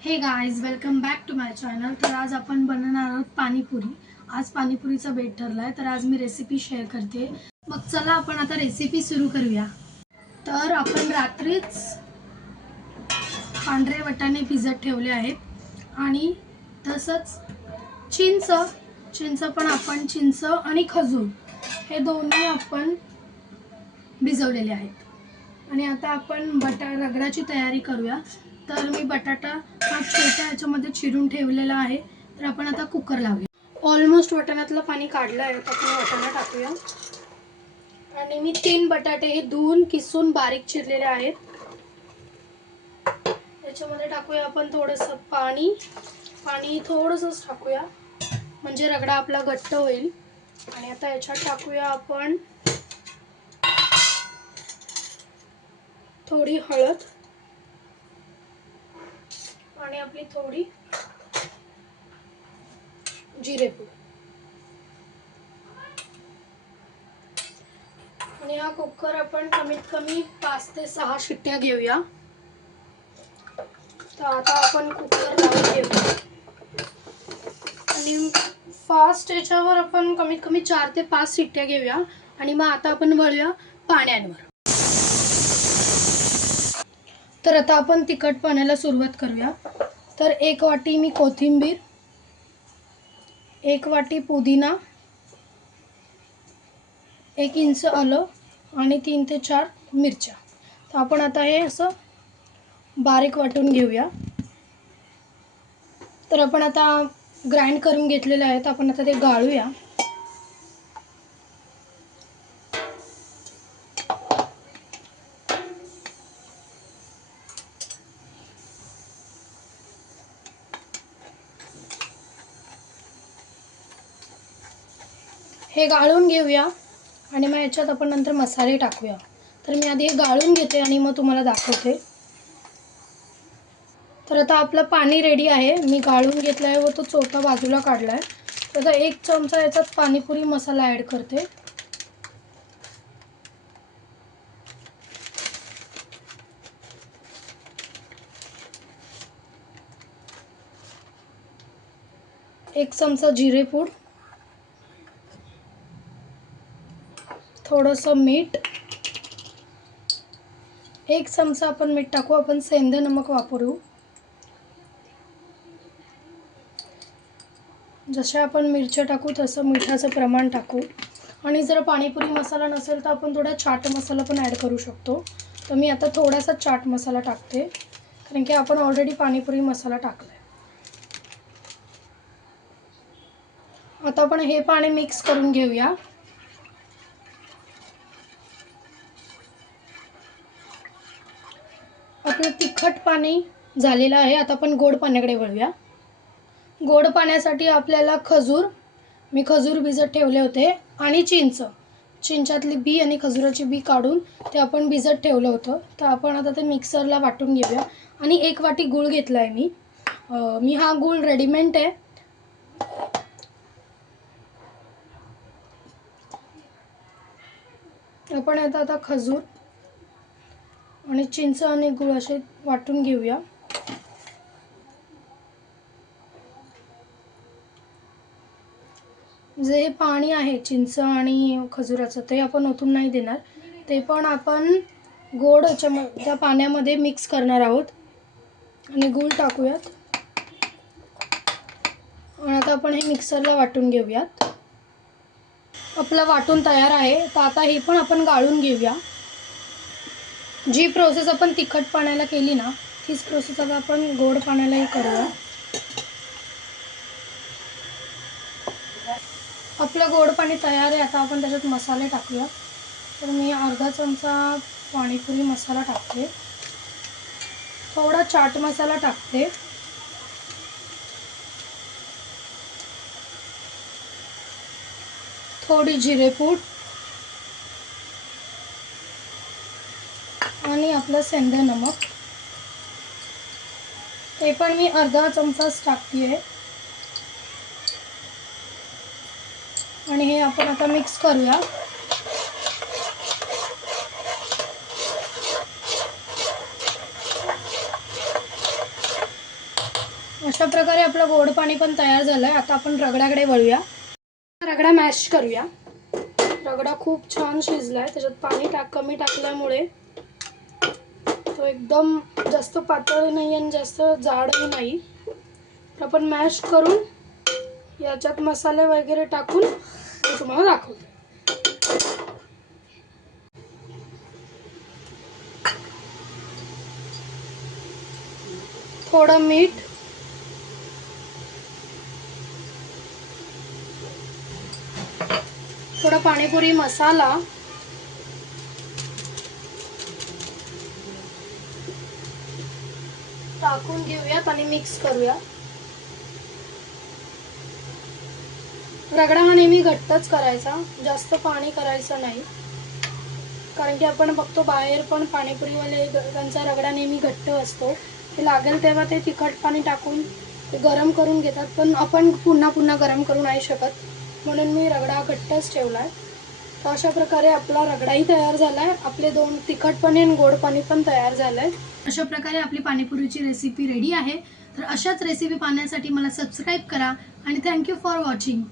हे guys, welcome back to my channel. तर आज आपण बनवणार आहोत पाणीपुरी। आज पाणीपुरीचा बेत ठरलाय, तर आज मी रेसिपी शेअर करते। मग चला आपण आता रेसिपी सुरू करूया। तर आपण रात्रीच पांढरे वाटाणे भिजत ठेवले आहेत आणि तसंच चिंच पण आपण चिंच आणि खजूर हे दोन्ही आपण भिजवलेले आहेत। आणि आता आपण रगडाची तयारी करूया। तर मी बटाटा हा छोट्या ह्याच्यामध्ये चिरून ठेवलेला आहे। तर आपण आता कुकर लावूया। ऑलमोस्ट वाटाण्यातलं पाणी काढलं आहे, तर आपण वाटाणा टाकूया। आणि मी 3 बटाटे हे धुवून किसून बारीक चिरलेले आहेत। याच्यामध्ये टाकूया आपण थोडंसं पाणी थोडंसंच टाकूया, म्हणजे रगडा आपला घट्ट होईल। आणि आता याच्यात टाकूया आपण थोडी हळद आणि आपली थोडी जिरेपूड। आणि हा कुकर आपण कमीत कमी 5 ते 6 शिट्ट्या घेऊया। तर आता आपण कुकर लावून घेऊया आणि फास्ट याच्यावर आपण कमीत कमी 4 ते 5 शिट्ट्या घेऊया। आणि मग आता आपण वळूया पाण्यांवर। तर आता आपण तिखट पाण्याला सुरुवात करूया। तर 1 वाटी मी कोथिंबीर, 1 वाटी पुदिना, 1 इंच आलं आणि 3 ते 4 मिरच्या। तर आपण आता हे असं बारीक वाटून घेऊया। तर आपण आता ग्राइंड करून घेतलेले आहेत, आपण आता ते गाळूया। हे गाळून घेऊया आणि मग याच्यात आपण नंतर मसाले टाकूया। तर मी आधी हे गाळून घेते आणि मग तुम्हाला दाखवते। तर आता आपलं पाणी रेडी आहे। मी गाळून घेतलं आहे व तो चोथा बाजूला काढला आहे। तर आता 1 चमचा याच्यात पाणीपुरी मसाला ॲड करते। एक चमचा जिरेपूड, थोडंसं मीठ, 1 चमचा आपण मीठ टाकू, आपण सेंधे नमक वापरू। जसे आपण मिरच्या टाकू तसं मिठाचं प्रमाण टाकू। आणि जर पाणीपुरी मसाला नसेल तर आपण थोडा चाट मसाला पण ॲड करू शकतो। तर मी आता थोडासा चाट मसाला टाकते, कारण की आपण ऑलरेडी पाणीपुरी मसाला टाकला आहे। आता आपण हे पाणी मिक्स करून घेऊया। आपलं तिखट पाणी झालेलं आहे। आता आपण गोड पाण्याकडे वळूया। गोड पाण्यासाठी आपल्याला मी खजूर भिजत ठेवले होते आणि चिंचातली बी आणि खजुराची बी काढून ते आपण भिजत ठेवलं होतं। तर आपण आता ते मिक्सरला वाटून घेऊया। आणि 1 वाटी गूळ घेतला आहे मी हा गूळ रेडीमेड आहे। आपण आता खजूर आणि चिंच आणि गूळ असे वाटून घेऊया। जे पाणी आहे चिंच आणि खजुराचं ते आपण ओतून नाही देणार, ते पण आपण गोड त्या पाण्यामध्ये मिक्स करणार आहोत। आणि गूळ टाकूयात आणि आता आपण हे मिक्सरला वाटून घेऊयात। आपलं वाटून तयार आहे। तर आता हे पण आपण गाळून घेऊया। जी प्रोसेस आपण तिखट पाण्याला केली ना, तीच प्रोसेस आता आपण गोड पाण्यालाही करूया। आपलं गोड पाणी तयार आहे। आता आपण त्याच्यात मसाले टाकूया। तर मी अर्धा चमचा पाणीपुरी मसाला टाकते, थोडा चाट मसाला टाकते, थोडी जिरेपूड आणि आपलं सेंधे नमक ते पण मी अर्धा चमचाच टाकते आहे। आणि हे आपण आता मिक्स करूया। अशा प्रकारे आपलं गोड पाणी पण तयार झालं आहे. आता आपण रगड्याकडे वळूया. रगडा मॅश करूया. रगडा खूप छान शिजला आहे. त्याच्यात पाणी कमी टाकल्यामुळे तो एकदम जास्त पातळ नाही आणि जास्त जाडही नाही. तर आपण मॅश करून याच्यात मसाले वगैरे टाकून मी तुम्हाला दाखवते. थोडं मीठ, थोडा पाणीपुरी मसाला, टाकून घेऊयात आणि मिक्स करूया. रगडा हा नेहमी घट्टच करायचा, जास्त पाणी करायचं नाही. कारण की आपण बघतो बाहेर पण पाणीपुरीवाले त्यांचा रगडा नेहमी घट्ट असतो. ते लागेल तेव्हा ते तिखट पाणी टाकून ते गरम करून घेतात, पण आपण पुन्हा गरम करू नाही शकत, म्हणून मी रगडा घट्टच ठेवला आहे. तर अशा प्रकारे आपला रगडाही तयार झाला आहे. आपले 2 तिखट पाणी आणि गोड पाणी पण तयार झालं आहे. अशा प्रकारे आपली पाणीपुरीची रेसिपी रेडी आहे. तर अशाच रेसिपी पाहण्यासाठी मला सबस्क्राईब करा आणि थँक्यू फॉर वॉचिंग.